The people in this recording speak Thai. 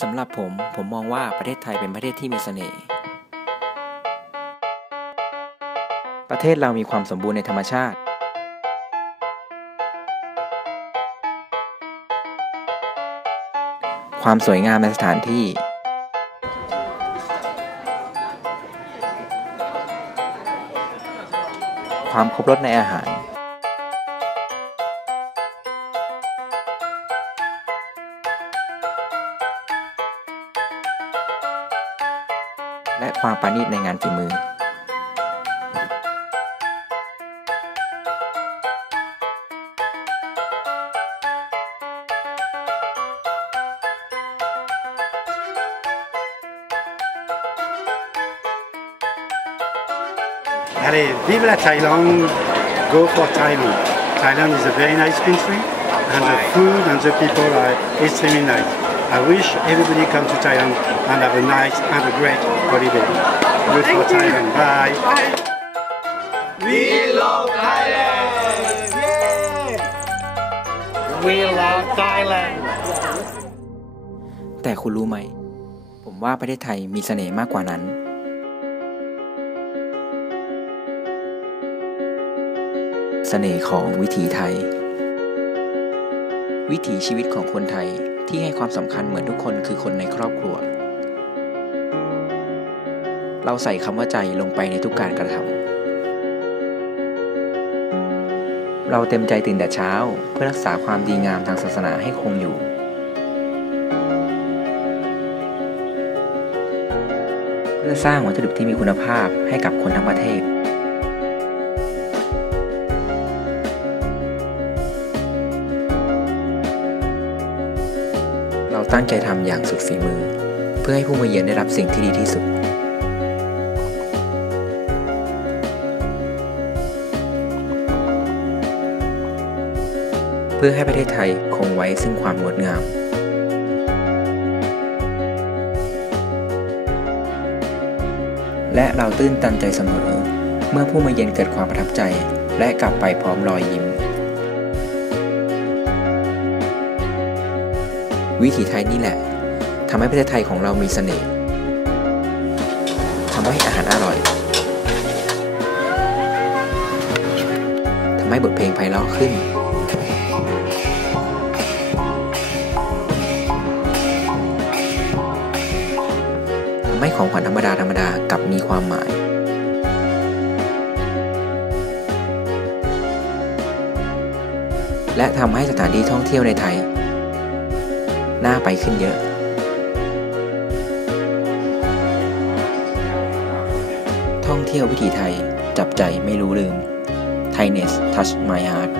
สำหรับผมผมมองว่าประเทศไทยเป็นประเทศที่มีเสน่ห์ ประเทศเรามีความสมบูรณ์ในธรรมชาติ ความสวยงามในสถานที่ ความครบรสในอาหาร และความปราณีตในงานฝีมือ Allez, vive la Thaïlande, go for Thailand. Thailand is a very nice country and the food and the people are extremely nice. I wish everybody come to Thailand and have a nice and a great holiday. Good for Thailand. Bye. We love Thailand แต่คุณรู้ไหม ผมว่าประเทศไทยมีเสน่ห์มากกว่านั้นเสน่ห์ของวิถีไทย วิถีชีวิตของคนไทย ที่ให้ความสำคัญเหมือนทุกคนคือคนในครอบครัว เราใส่คำว่าใจลงไปในทุกการกระทำ เราเต็มใจตื่นแต่เช้า เพื่อรักษาความดีงามทางศาสนาให้คงอยู่ เพื่อสร้างวัตถุดิบที่มีคุณภาพให้กับคนทั้งประเทศ ตั้งใจทำอย่างสุดฝีมือ เพื่อให้ผู้มาเยือนได้รับสิ่งที่ดีที่สุด เพื่อให้ประเทศไทยคงไว้ซึ่งความงดงามและเราตื้นตันใจเสมอ เมื่อผู้มาเยือนเกิดความประทับใจ และกลับไปพร้อมรอยยิ้ม วิถีไทยนี่แหละทำให้ประเทศไทยของเรามีเสน่ห์ทำให้อาหารอร่อยทำให้บทเพลงไพเราะขึ้นทำให้ของขวัญธรรมดาธรรมดากลับมีความหมายและทำให้สถานที่ท่องเที่ยวในไทย น่าไปขึ้นเยอะ ท่องเที่ยววิถีไทยจับใจไม่รู้ลืม Thainess Touch My Heart